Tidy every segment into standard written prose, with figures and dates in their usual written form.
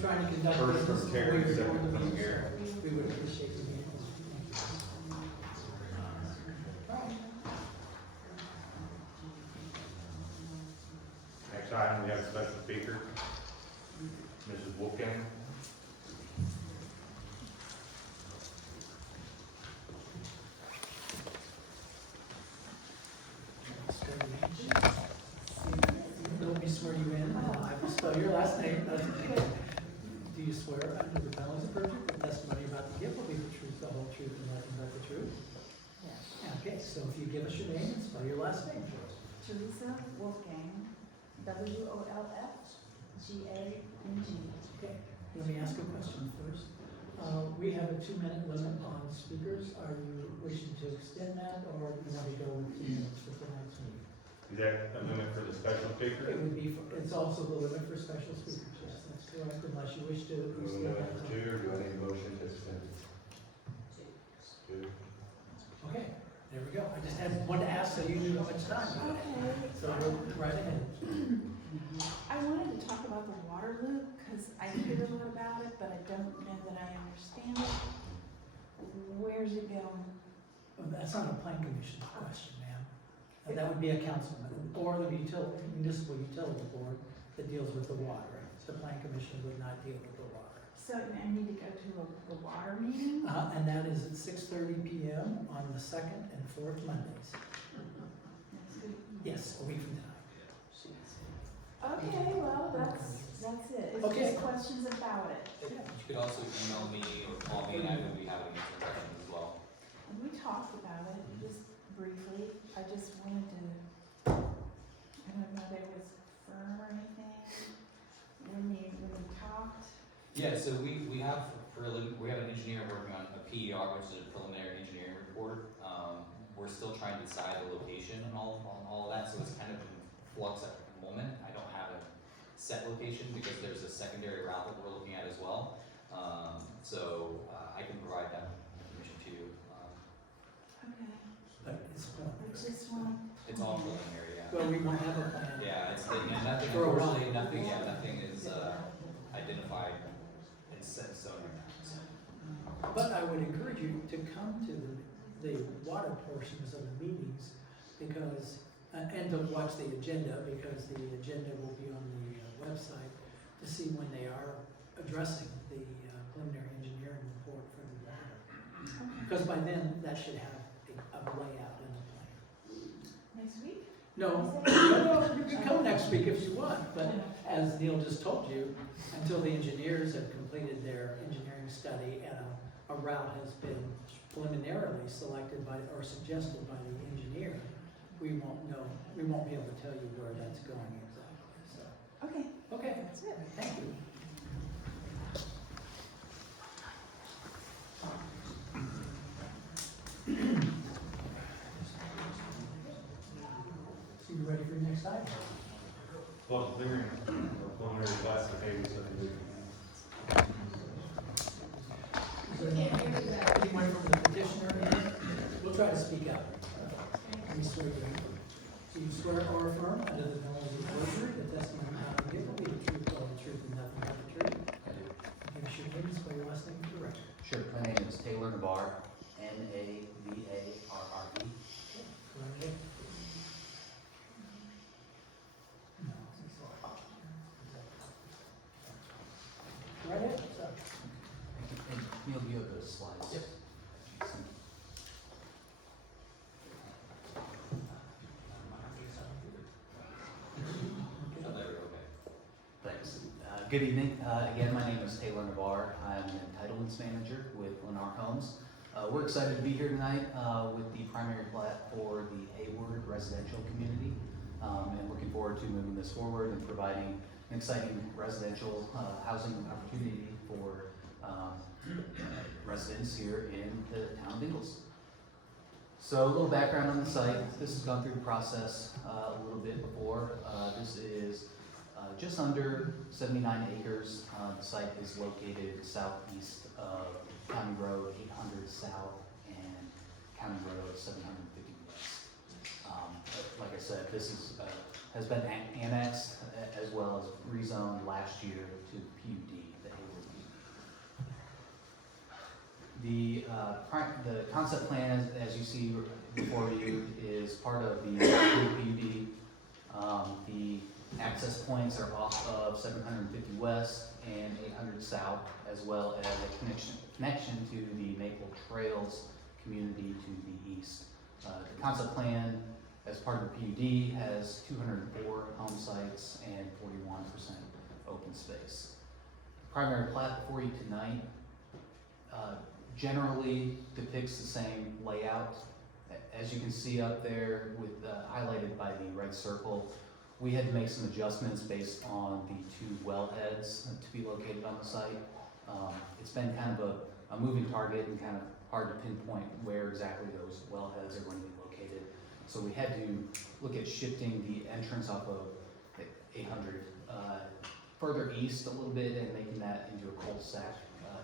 we're trying to conduct First business from the way Terry, you're second going to from be, Gary. so we would appreciate the meeting. Next item, we have a special speaker, Mrs. Wolfgang. Let me swear you in. I will spell your last name. Do you swear under the penalty of perjury the testimony about to give will be the truth, the whole truth, and nothing but the truth? Yes. Okay, so if you give us your name and spell your last name for us. Teresa Wolfgang, Wolfgang. Okay, let me ask a question first. We have a 2-minute limit on speakers. Are you wishing to extend that, or do you want to go with 2 minutes for tonight's meeting? Is that a limit for the special speaker? It would be, it's also the limit for special speakers, yes, that's correct, unless you wish to Do we extend know that. for two, or do I need a motion to extend? Two. Okay, there we go. I just had one to ask, so you knew how much time you had. Okay. So go right ahead. I wanted to talk about the water loop, because I hear a lot about it, but I don't know that I understand it. Where's it going? Well, that's not a plan commission question, ma'am. That would be a councilman, or the municipal utility board that deals with the water. The plan commission would not deal with the water. So I need to go to a water meeting? And that is at 6:30 p.m. on the 2nd and 4th Mondays. Next week? Yes, a week from tonight. Okay, well, that's it. It's Okay. just questions about it. Yeah. You could also email me or call me, and I would be happy to answer questions as well. And we talked about it, just briefly. I just wanted to, I don't know, there was firm or anything when we talked. Yeah, so we have an engineer working on a PER, which is a preliminary engineering report. We're still trying to decide the location and all of that, so it's kind of in flux at the moment. I don't have a set location because there's a secondary route that we're looking at as well. So I can provide that information to you. Okay. But it's I just want. It's all preliminary, yeah. well, we won't have a plan. Yeah, nothing, For a while. unfortunately, nothing is identified and set in stone right now, so. But I would encourage you to come to the water portions of the meetings because, and to watch the agenda because the agenda will be on the website to see when they are addressing the preliminary engineering report for the water. Because by then, that should have a layout in the plan. Next week? No, you can come next week if you want, but as Neil just told you, until the engineers have completed their engineering study and a route has been preliminarily selected by, or suggested by the engineer, we won't be able to tell you where that's going exactly, so. Okay, Okay, that's it. thank you. So you ready for your next item? Well, preliminary classification subdivision. Is there anyone from the petitioner here? We'll try to speak up. Let me swear you in. Do you swear or affirm under the penalty of perjury the testimony you have to give will be the truth, all the truth, and nothing but the truth? Give us your name and spell your last name for the record. Sure, my name is Taylor Navarre, Navarre. Go right ahead. Right ahead, so. And you'll be able to slides. Yep. Thanks. Good evening. Again, my name is Taylor Navarre. I'm an entitlements manager with Lennar Homes. We're excited to be here tonight with the primary plat for the Hayward residential community. And looking forward to moving this forward and providing an exciting residential housing opportunity for residents here in the town of Ingalls. So a little background on the site. This has gone through the process a little bit before. This is just under 79 acres. The site is located southeast of County Road 800 South and County Road 750 West. Like I said, this is has been annexed as well as rezoned last year to PUD, the The concept plan, as you see before you, is part of the PUD. The access points are off of 750 West and 800 South, as well as a connection to the Maple Trails community to the east. The concept plan, as part of the PUD, has 204 home sites and 41% open space. The primary plat before you tonight generally depicts the same layout. As you can see up there with highlighted by the red circle, we had to make some adjustments based on the two wellheads to be located on the site. It's been kind of a moving target and kind of hard to pinpoint where exactly those wellheads are going to be located. So we had to look at shifting the entrance off of 800 further east a little bit and making that into a cul-de-sac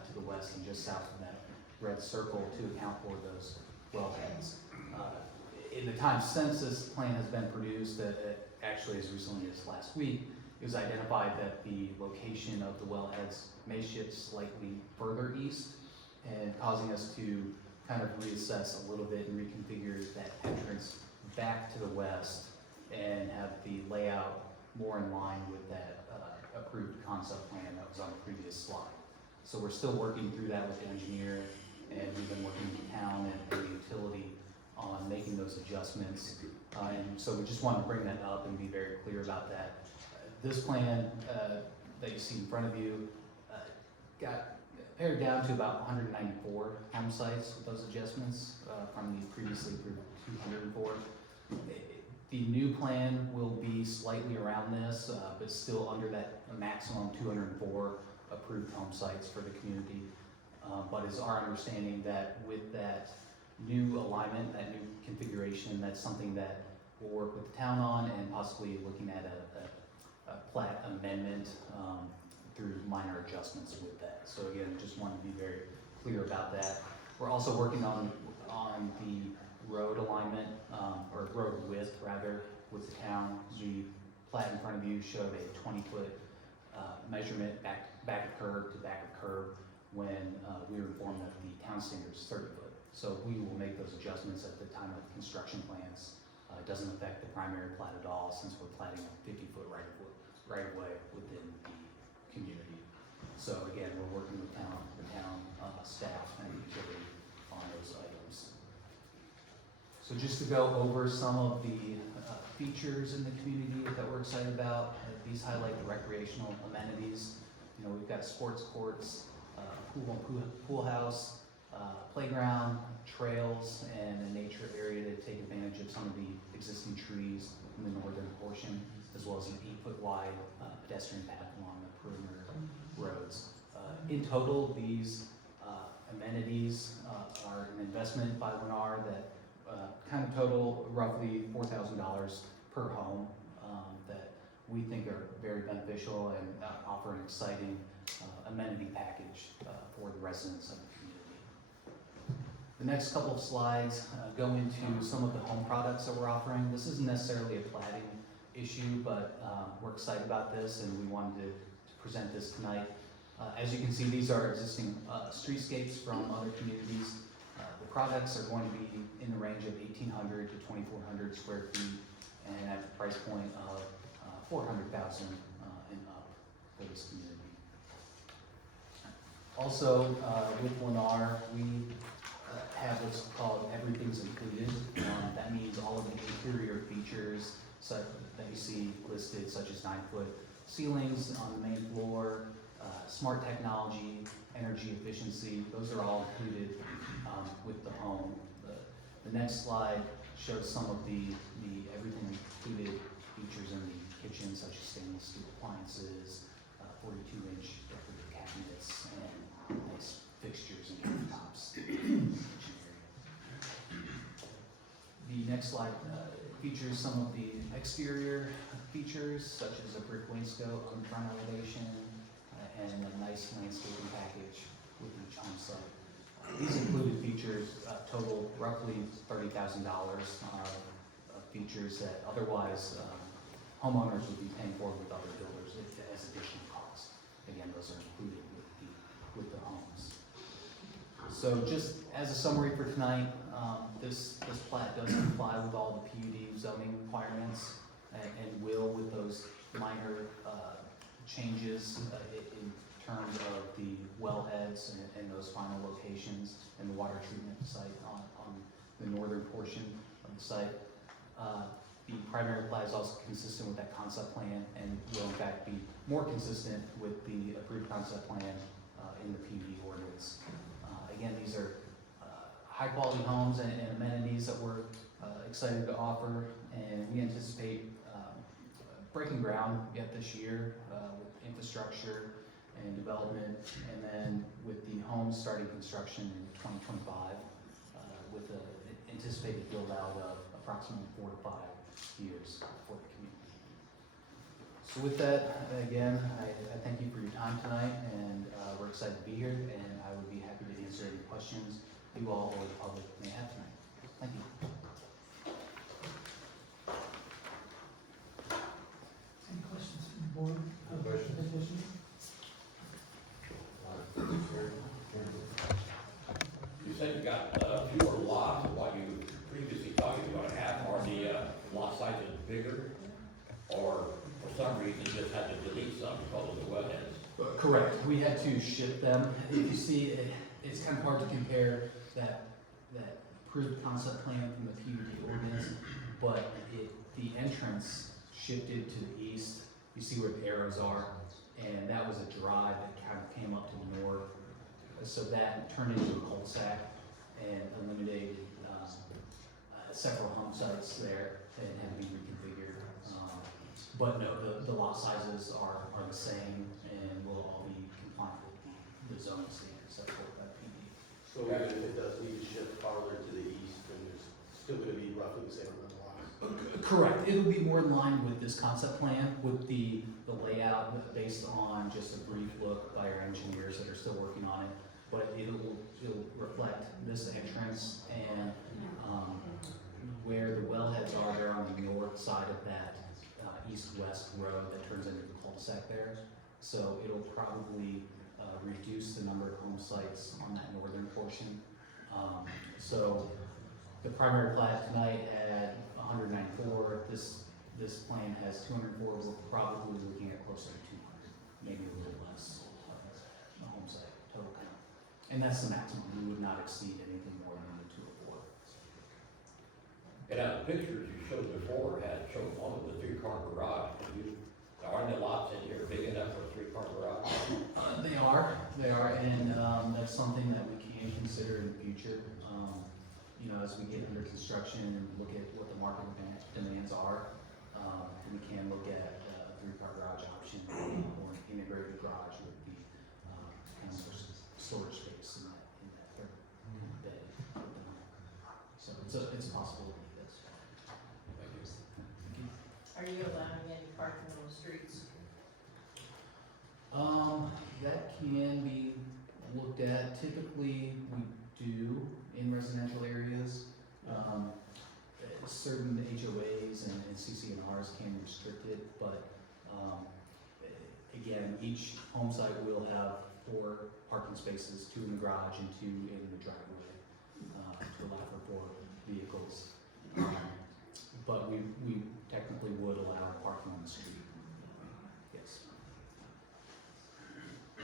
to the west and just south of that red circle to account for those wellheads. In the time since this plan has been produced, actually as recently as last week, it was identified that the location of the wellheads may shift slightly further east and causing us to kind of reassess a little bit and reconfigure that entrance back to the west and have the layout more in line with that approved concept plan that was on the previous slide. So we're still working through that with the engineer, and we've been working with the town and the utility on making those adjustments. And so we just wanted to bring that up and be very clear about that. This plan that you see in front of you got pared down to about 194 home sites with those adjustments from the previously approved 204. The new plan will be slightly around this, but still under that maximum 204 approved home sites for the community. But it's our understanding that with that new alignment, that new configuration, that's something that we'll work with the town on and possibly looking at a plat amendment through minor adjustments with that. So again, just want to be very clear about that. We're also working on the road alignment, or road width rather, with the town. The plat in front of you showed a 20-foot measurement back of curb to back of curb when we were informed that the town standard is 30 foot. So we will make those adjustments at the time of construction plans. It doesn't affect the primary plat at all since we're platting a 50-foot right of way within the community. So again, we're working with the town staff and utility on those items. So just to go over some of the features in the community that we're excited about, these highlight the recreational amenities. You know, we've got sports courts, pool house, playground, trails, and a nature area to take advantage of some of the existing trees in the northern portion, as well as an 8-foot wide pedestrian path along the perimeter roads. In total, these amenities are an investment by Lennar that kind of total roughly $4,000 per home that we think are very beneficial and offer an exciting amenity package for the residents of the community. The next couple of slides go into some of the home products that we're offering. This isn't necessarily a platting issue, but we're excited about this and we wanted to present this tonight. As you can see, these are existing streetscapes from other communities. The products are going to be in the range of 1,800 to 2,400 square feet and at the price point of $400,000 and up for this community. Also, with Lennar, we have what's called everything's included. That means all of the interior features that you see listed, such as 9-foot ceilings on the main floor, smart technology, energy efficiency, those are all included with the home. The next slide shows some of the everything included features in the kitchen, such as stainless steel appliances, 42-inch decorative cabinets, and nice fixtures and countertops in the kitchen area. The next slide features some of the exterior features, such as a brick wainscot on the front elevation, and a nice landscaping package with each home site. These included features total roughly $30,000 of features that otherwise homeowners would be paying for with other builders as additional cost. Again, those are included with the homes. So just as a summary for tonight, this plat does comply with all the PUD zoning requirements and will with those minor changes in terms of the wellheads and those final locations and the water treatment site on the northern portion of the site. The primary plat is also consistent with that concept plan and will in fact be more consistent with the approved concept plan in the PUD ordinance. Again, these are high quality homes and amenities that we're excited to offer, and we anticipate breaking ground yet this year with infrastructure and development, and then with the homes starting construction in 2025 with an anticipated build out of approximately 4 to 5 years for the community. So with that, again, I thank you for your time tonight, and we're excited to be here, and I would be happy to answer any questions you all or the public may have tonight. Thank you. Any questions from the board? Questions? Petition? You said you got fewer lots than what you previously thought you were gonna have. Are the lot sizes bigger? Or for some reason just had to delete some because of the wetlands? Correct. We had to shift them. If you see, it's kind of hard to compare that approved concept plan from the PUD ordinance, but the entrance shifted to the east. You see where the arrows are, and that was a drive that kind of came up to the north. So that turned into a cul-de-sac and eliminated several home sites there and had to be reconfigured. But no, the lot sizes are the same and will all be compliant with the zoning standards set forth by PUD. So even if it does need to shift farther to the east, then there's still gonna be roughly the same amount of lots? Correct. It'll be more in line with this concept plan with the layout based on just a brief look by our engineers that are still working on it. But it'll reflect this entrance and where the wellheads are, they're on the north side of that east-west road that turns into the cul-de-sac there. So it'll probably reduce the number of home sites on that northern portion. So the primary plat tonight had 194. This plan has 204. We're probably looking at closer to 200, maybe a little less the home site total count. And that's the maximum. We would not exceed anything more than the 204. And the pictures you showed before had shown one of the 3-car garage. Are the lots in here big enough for a 3-car garage? They are, and that's something that we can consider in the future. You know, as we get under construction and look at what the market demands are, we can look at a 3-car garage option or an integrated garage with the kind of storage space in that third bed. So it's a possibility. Yes. Thank you. Are you allowing any parking on the streets? That can be looked at. Typically, we do in residential areas. Certain HOAs and CCNRs can restrict it, but again, each home site will have 4 parking spaces, 2 in the garage and 2 in the driveway to allow for 4 vehicles. But we technically would allow parking on the street. Yes.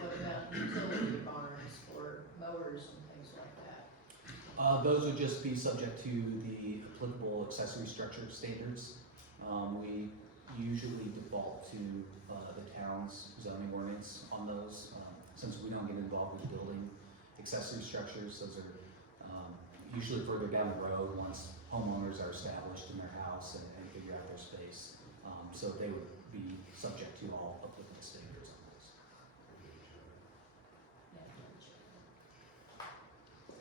What about utility barns for mowers and things like that? Those would just be subject to the applicable accessory structure standards. We usually default to the town's zoning ordinance on those. Since we don't get involved with building accessory structures, those are usually further down the road once homeowners are established in their house and figure out their space. So they would be subject to all applicable standards on those.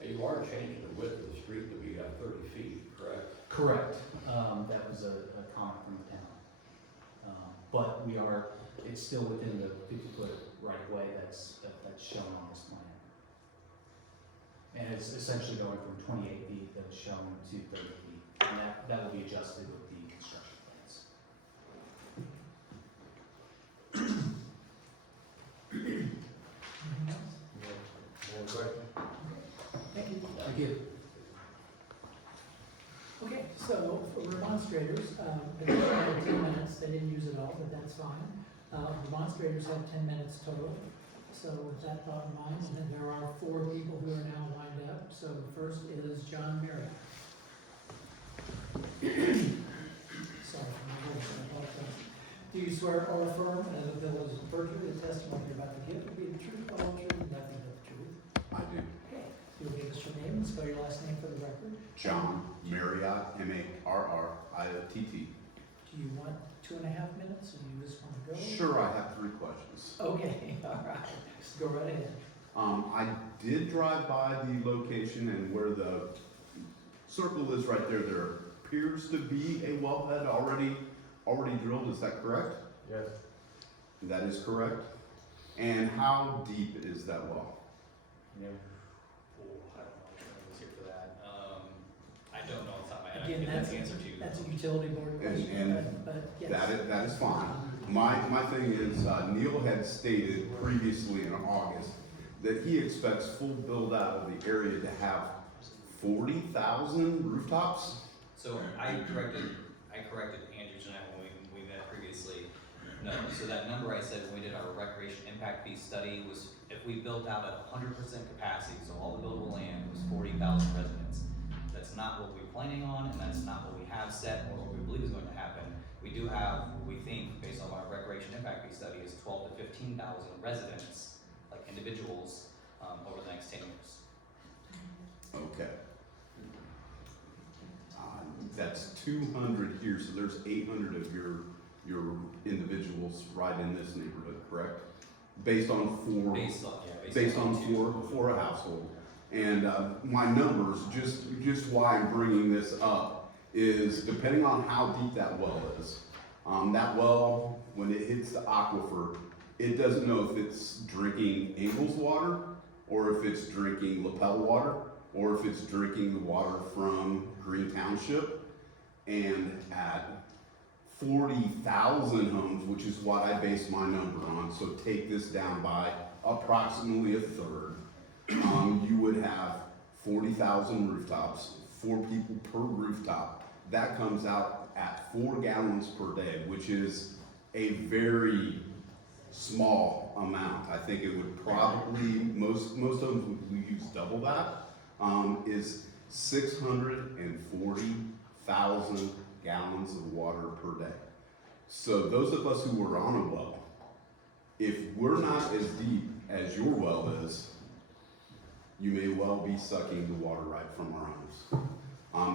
You are changing the width of the street to be 30 feet, correct? Correct. That was a comment from the town. But it's still within the 50-foot right-of-way that's shown on this plan. And it's essentially going from 28 feet that was shown to 30 feet. And that will be adjusted with the construction plans. Anything else? More questions? you. Okay, so for remonstrators, they had 10 minutes, they didn't use it all, but that's fine. Remonstrators have 10 minutes total, so with that thought in mind, and then there are 4 people who are now lined up. So the first is John Marriott. Sorry for my voice, I apologize. Do you swear or affirm that the village is perjury, the testimony you're about to give will be the truth, the whole truth, and nothing but the truth? I do. Okay, you'll give us your name and spell your last name for the record. John Marriott, M-A-R-R-I-O-T-T. Do you want 2.5 minutes, or do you just want to go? Sure, I have 3 questions. Okay, all right, just go right ahead. I did drive by the location, and where the circle is right there, there appears to be a wellhead already drilled, is that correct? Yes. That is correct. And how deep is that well? Oh, I don't know, I was here for that. I don't know off the top of my head, I Again, can get that's, that answer to you. that's a utility board question, but yes. That is fine. My thing is, Neil had stated previously in August that he expects full build out of the area to have 40,000 rooftops. So I corrected Andrew tonight when we met previously. No, so that number I said when we did our recreation impact fee study was if we built out at 100% capacity, so all the buildable land was 40,000 residents. That's not what we're planning on, and that's not what we have set or what we believe is going to happen. We do have, what we think, based on our recreation impact fee study, is 12 to 15,000 residents, like individuals, over the next 10 years. Okay. That's 200 here, so there's 800 of your individuals right in this neighborhood, correct? Based on four a household. And my numbers, just why I'm bringing this up is depending on how deep that well is. That well, when it hits the aquifer, it doesn't know if it's drinking Ingalls water, or if it's drinking Lapel water, or if it's drinking the water from Green Township. And at 40,000 homes, which is what I base my number on, so take this down by approximately a third, you would have 40,000 rooftops, 4 people per rooftop. That comes out at 4 gallons per day, which is a very small amount. I think it would probably, most homes we use double that, is 640,000 gallons of water per day. So those of us who are on a well, if we're not as deep as your well is, you may well be sucking the water right from our homes.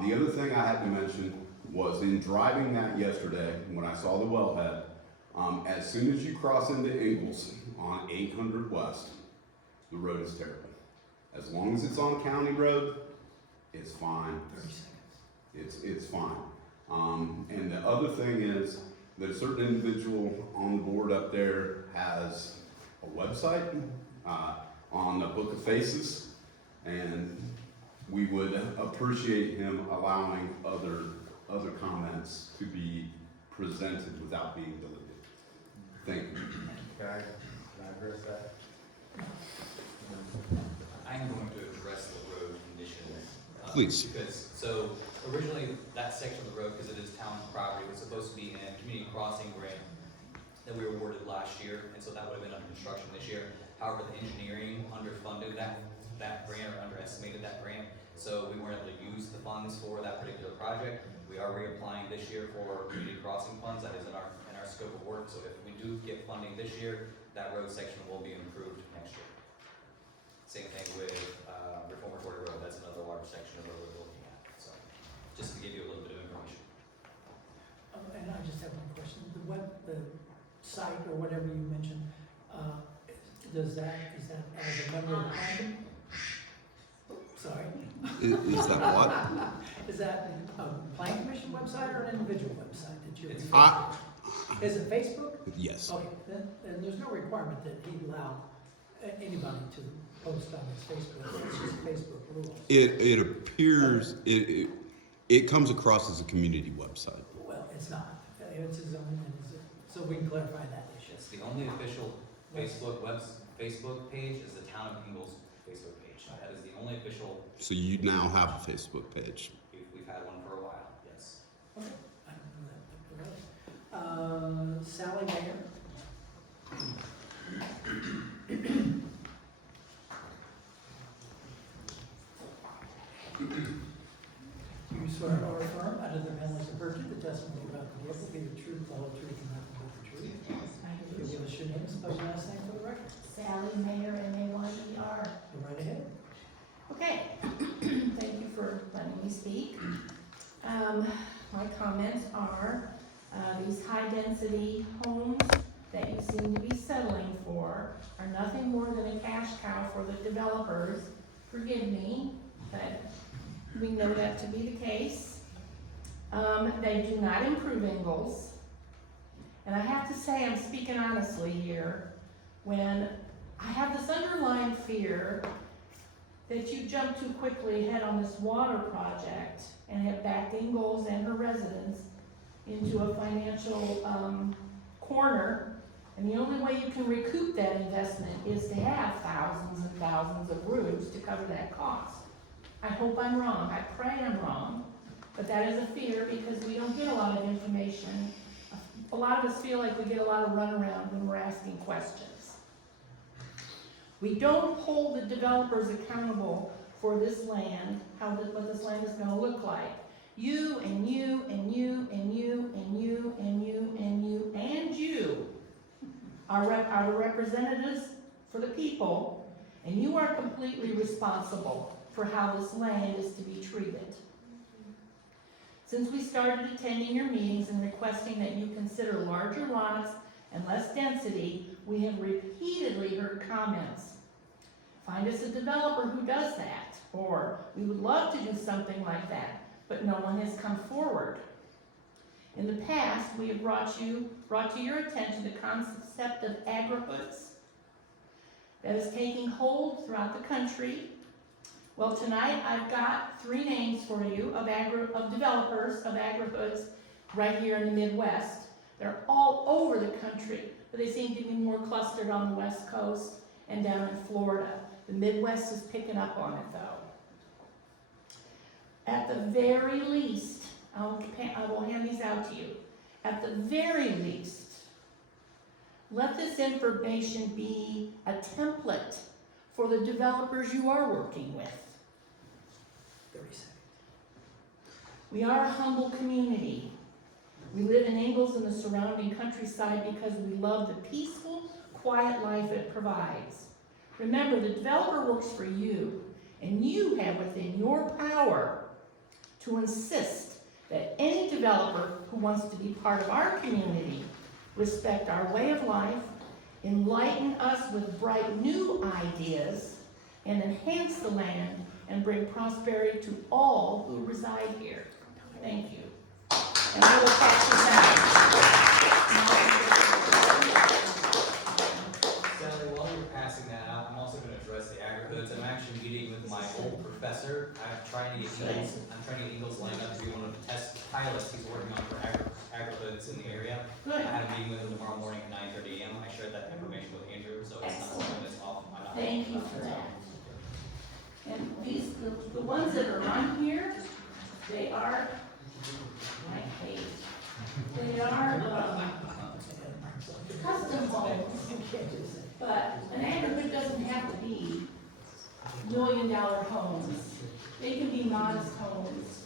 The other thing I had to mention was in driving that yesterday, when I saw the wellhead, as soon as you cross into Ingalls on 800 West, the road is terrible. As long as it's on county road, it's fine. 30 seconds. It's fine. And the other thing is that a certain individual on the board up there has a website on the Book of Faces, and we would appreciate him allowing other comments to be presented without being deleted. Thank you. Can I address that? I'm going to address the road condition. Please. Because, so originally that section of the road, because it is town property, was supposed to be in a community crossing grant that we were awarded last year, and so that would have been under construction this year. However, the engineering underfunded that grant or underestimated that grant, so we weren't able to use the funds for that particular project. We are reapplying this year for community crossing funds. That is in our scope of work. So if we do get funding this year, that road section will be improved next year. Same thing with Reformer Quarter Road. That's another large section of road we're looking at. So just to give you a little bit of information. And I just have one question. The site or whatever you mentioned, is that as a member of the planning? Sorry. Is that what? Is that a planning commission website or an individual website that you're? It's Is it Facebook? Yes. Okay, then there's no requirement that he allow anybody to post on his Facebook. It's just Facebook rules. It appears, it comes across as a community website. Well, it's not. It's his own, so we can clarify that issue. It's the only official Facebook page is the Town of Ingalls Facebook page. That That is the only official, So you now have a Facebook page. we've had one for a while, yes. Okay, I don't know that. Sally Mayer? Do you swear or affirm under the penalty of perjury the testimony you're about to give will be the truth, the whole truth, and nothing but the truth? You'll give us your name and spell your last name for the record. Sally Mayer, M-A-Y-E-R. Go right ahead. Okay, thank you for letting me speak. My comments are, these high-density homes that you seem to be settling for are nothing more than a cash cow for the developers. Forgive me, but we know that to be the case. They do not improve Ingalls. And I have to say, I'm speaking honestly here, when I have this underlying fear that you jump too quickly ahead on this water project and have backed Ingalls and her residents into a financial corner, and the only way you can recoup that investment is to have thousands and thousands of roofs to cover that cost. I hope I'm wrong, I pray I'm wrong, but that is a fear because we don't get a lot of information. A lot of us feel like we get a lot of runaround when we're asking questions. We don't hold the developers accountable for this land, what this land is gonna look like. You and you and you and you and you and you and you and you are the representatives for the people, and you are completely responsible for how this land is to be treated. Since we started attending your meetings and requesting that you consider larger lots and less density, we have repeatedly heard comments. Find us a developer who does that, or we would love to do something like that, but no one has come forward. In the past, we have brought to your attention the concept of agrihoods that is taking hold throughout the country. Well, tonight I've got 3 names for you of developers of agrihoods right here in the Midwest. They're all over the country, but they seem to be more clustered on the West Coast and down in Florida. The Midwest is picking up on it, though. At the very least, I will hand these out to you. At the very least, let this information be a template for the developers you are working with. 30 seconds. We are a humble community. We live in Ingalls and the surrounding countryside because we love the peaceful, quiet life it provides. Remember, the developer works for you, and you have within your power to insist that any developer who wants to be part of our community respect our way of life, enlighten us with bright new ideas, and enhance the land and bring prosperity to all who reside here. Thank you. And I will pass this out. Sally, while you're passing that out, I'm also going to address the agrihoods. I'm actually meeting with my old professor. I'm trying to get Ingalls lined up to be one of the test pilots he's working on for agrihoods in the area. Good. I had a meeting with him tomorrow morning at 9:30 a.m. I shared that information with Andrew, so it's not something that's off my mind. Thank you for that. And these, the ones that are on here, they are, my page, they are custom homes, but an agrihoods doesn't have to be $1 million homes. They can be modest homes.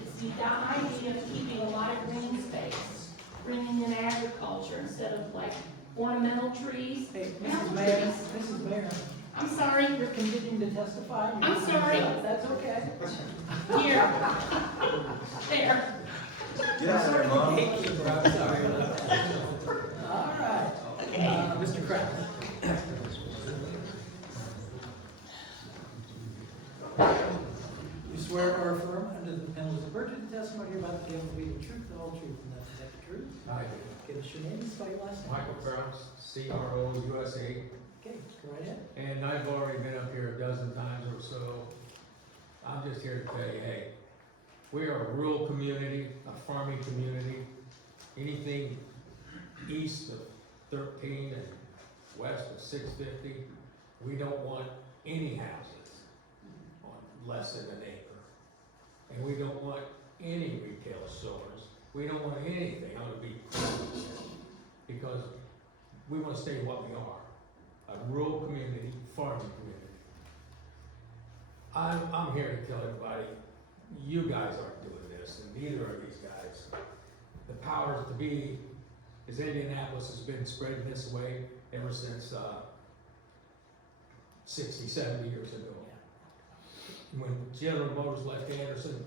It's the idea of keeping a lot of green space, bringing in agriculture instead of like ornamental trees. Hey, apple Mrs. Mayor, trees. Mrs. Mayor, I'm sorry, you're continuing to testify. I'm sorry. That's okay. Here, there. Sorry, Mom. I'm sorry about that. All right. Mr. Kraft. You swear or affirm under the penalty of perjury the testimony you're about to give will be the truth, the whole truth, and nothing but the truth? I do. Give us your name and spell your last name. Michael Kraus, CRO-USA, Okay, go right ahead. and I've already been up here a dozen times or so. I'm just here to tell you, hey, we are a rural community, a farming community. Anything east of 13 and west of 650, we don't want any houses. less than an acre. And we don't want any retail stores, we don't want anything on a beach. Because we wanna stay what we are, a rural community, farming community. I'm here to tell everybody, you guys aren't doing this, and neither are these guys. The powers to be is Indianapolis has been spreading this way ever since 60, 70 years ago. When General Motors left Anderson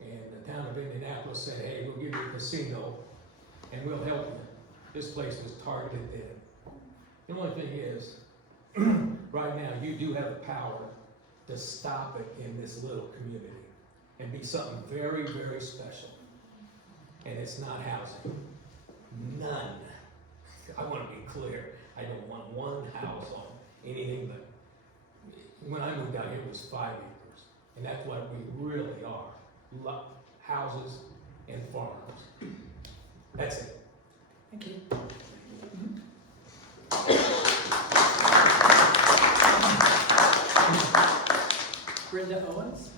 and the town of Indianapolis said, hey, we'll give you a casino and we'll help you. This place was targeted then. The only thing is, right now, you do have the power to stop it in this little community and be something very, very special. And it's not housing. None. I want to be clear. I don't want one house on anything but, when I moved out here, it was 5 acres. And that's what we really are. Houses and farms. That's it. Thank you. Brenda Owens.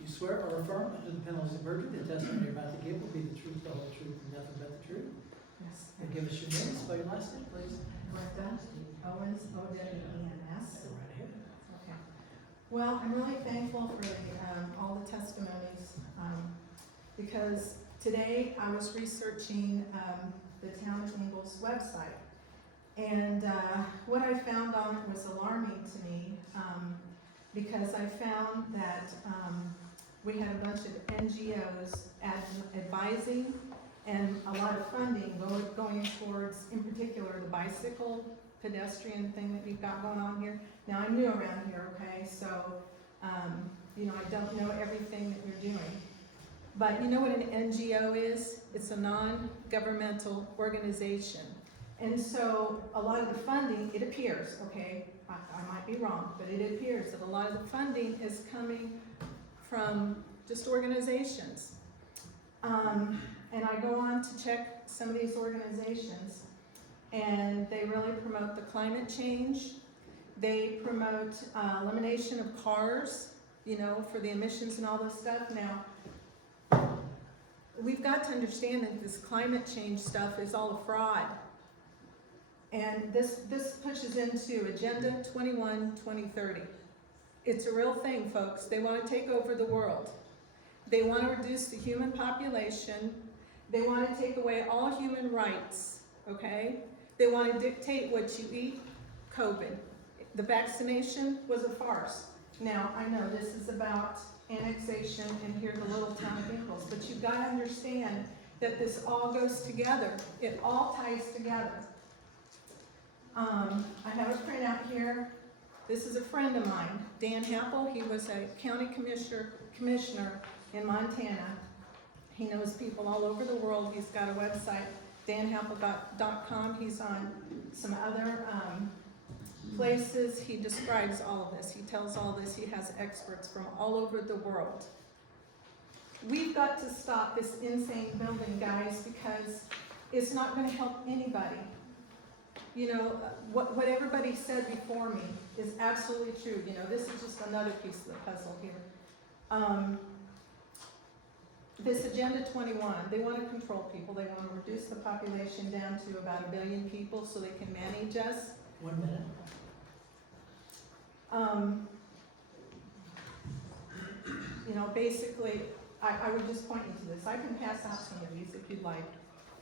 You swear or affirm under the penalties of perjury the testimony you're about to give will be the truth, the whole truth, and nothing but the truth? Yes. And give us your name, spell your last name, please. Brenda Owens, O-W-E-N-S. Go right ahead. Okay. Well, I'm really thankful for all the testimonies, because today I was researching the town of Ingalls website. And what I found on it was alarming to me, because I found that we had a bunch of NGOs advising and a lot of funding going towards, in particular, the bicycle pedestrian thing that we've got going on here. Now, I'm new around here, okay, so, you know, I don't know everything that you're doing. But you know what an NGO is? It's a non-governmental organization. And so a lot of the funding, it appears, okay, I might be wrong, but it appears that a lot of the funding is coming from just organizations. And I go on to check some of these organizations, and they really promote the climate change. They promote elimination of cars, you know, for the emissions and all this stuff. Now, we've got to understand that this climate change stuff is all a fraud. And this pushes into Agenda 21 2030. It's a real thing, folks. They want to take over the world. They want to reduce the human population. They want to take away all human rights, okay? They want to dictate what you eat. COVID. The vaccination was a farce. Now, I know this is about annexation and here the little town of Ingalls, but you've got to understand that this all goes together. It all ties together. I have a printout here. This is a friend of mine, Dan Happel. He was a county commissioner in Montana. He knows people all over the world. He's got a website, danhappel.com. He's on some other places. He describes all of this. He tells all this. He has experts from all over the world. We've got to stop this insane building, guys, because it's not going to help anybody. You know, what everybody said before me is absolutely true. You know, this is just another piece of the puzzle here. This Agenda 21, they want to control people. They want to reduce the population down to about 1 billion people so they can manage us. 1 minute. You know, basically, I would just point you to this. I can pass out some of these if you'd like,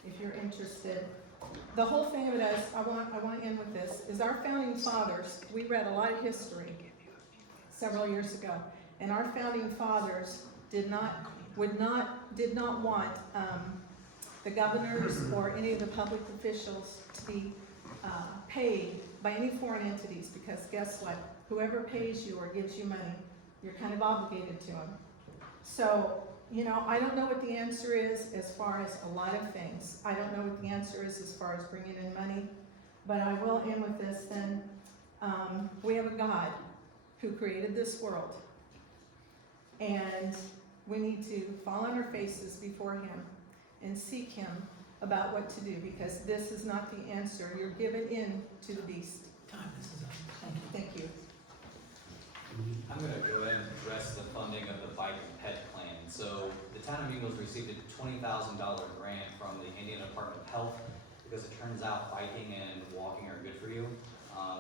if you're interested. The whole thing of it is, I want to end with this, is our founding fathers, we read a lot of history several years ago, and our founding fathers did not want the governors or any of the public officials to be paid by any foreign entities, because guess what? Whoever pays you or gives you money, you're kind of obligated to them. So, you know, I don't know what the answer is as far as a lot of things. I don't know what the answer is as far as bringing in money, but I will end with this then. We have a God who created this world, and we need to fall on our faces before Him and seek Him about what to do, because this is not the answer. You're given in to the beast. Time, this is up. Thank you. Thank you. I'm gonna go ahead and address the funding of the bike and ped plan. So the town of Ingalls received a $20,000 grant from the Indiana Department of Health because it turns out biking and walking are good for you.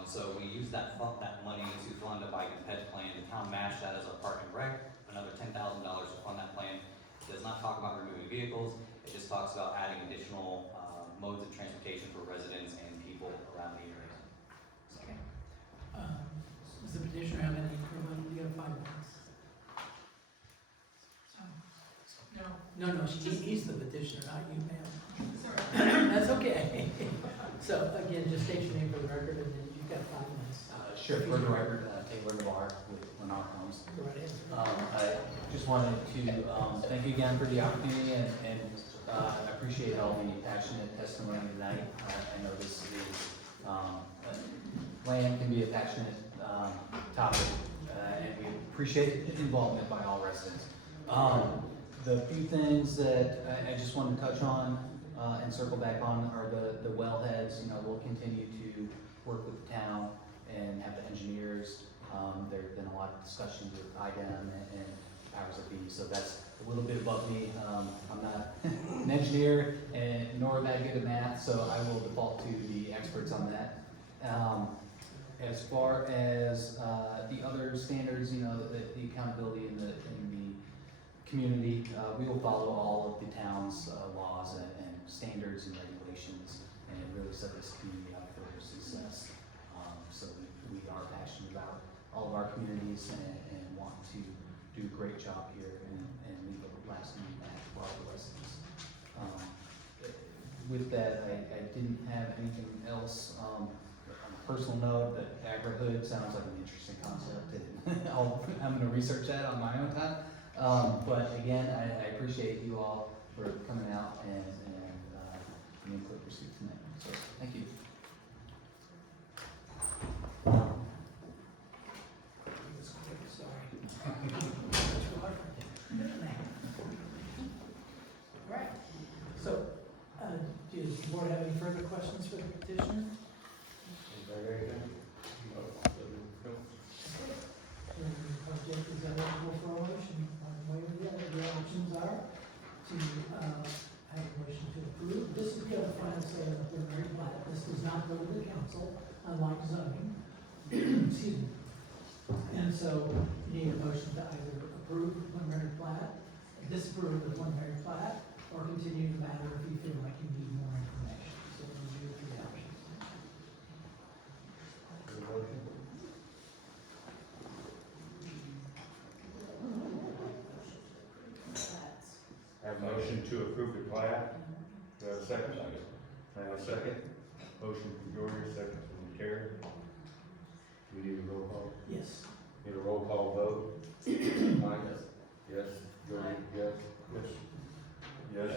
So we used that money to fund a bike and ped plan. The town matched that as a park and rec, another $10,000 to fund that plan. It does not talk about removing vehicles. It just talks about adding additional modes of transportation for residents and people around the area. So, Okay. Does the petitioner have any equivalent? You have 5 minutes. No, he's the petitioner, not you, ma'am. Sorry. That's okay. So again, just state your name for the record and then you've got 5 minutes. Sure, for the record, Taylor Navarre with Lennar Homes. Go right ahead. I just wanted to thank you again for the opportunity and I appreciate all the passionate testimony tonight. I know this is, land can be a passionate topic and we appreciate involvement by all residents. The few things that I just wanted to touch on and circle back on are the wellheads. You know, we'll continue to work with the town and have the engineers. There's been a lot of discussions with IDEM and powers that be, so that's a little bit above me. I'm not an engineer and nor that good at math, so I will default to the experts on that. As far as the other standards, you know, the accountability in the community, we will follow all of the town's laws and standards and regulations and really set this community up for success. So we are passionate about all of our communities and want to do a great job here and leave a lasting impact for all the residents. With that, I didn't have anything else. On a personal note, the agri-hood sounds like an interesting concept and I'm gonna research that on my own time. But again, I appreciate you all for coming out and the input received tonight. So, thank you. Right. So, does the board have any further questions for the petitioner? Project is eligible for a motion, one way or the other. The options are to have a motion to approve. This is the final say of the preliminary plat. This does not go to the council, unlike zoning. Excuse me. And so you need a motion to either approve the preliminary plat, disapprove the preliminary plat, or continue the matter if you feel like you need more information. So those are your 3 options. Have a motion to approve the plat. Do I have a second? I have a second. Motion from George, second from Terry. Do we need a roll call? Yes. Need a roll call vote? Mike? Yes. George? Yes. Yes. Yes.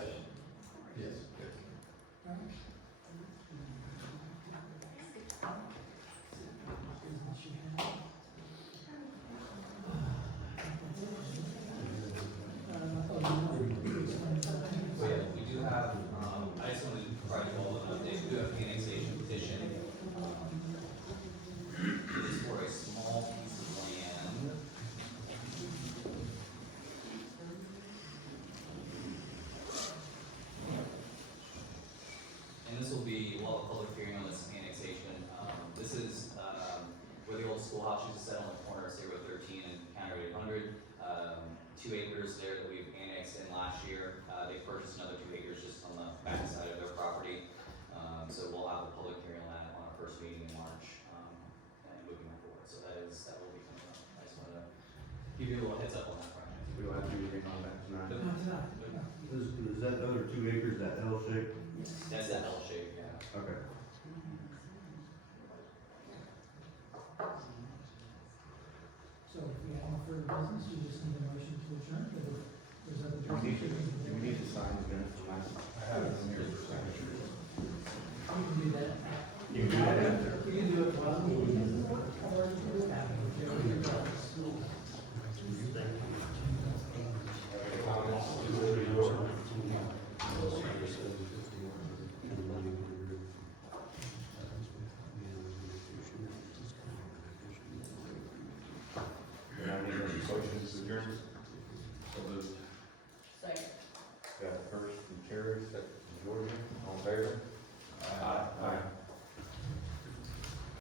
Yes. So yeah, we do have, I just wanted to provide you all an update, we do have the annexation petition. It is for a small piece of land. And this will be, we'll have a public hearing on this annexation. This is, where the old schoolhouse used to sit on the corner of State Road 13 and County Road 800. 2 acres there that we've annexed in last year. They purchased another 2 acres just on the back side of their property. So we'll have a public hearing on that on our first meeting in March, and moving forward. So that will be coming up. I just wanted to give you a little heads up on that project. We don't have to do anything on that tonight. Not tonight. No. Is that other 2 acres, that L shape? Yes. That's that L shape, yeah. Okay. So if we have no further business, you just need a motion to adjourn, because there's other business. Do we need to sign the minutes from last? I have it in here for signature. You can do that. You can do that after. You can do it while the meeting is, or you can do it after. Whichever you prefer. Comments? I need a motion to adjourn. So moved. Second. Got first from Terry, second from Georgia, all in favor? Aye.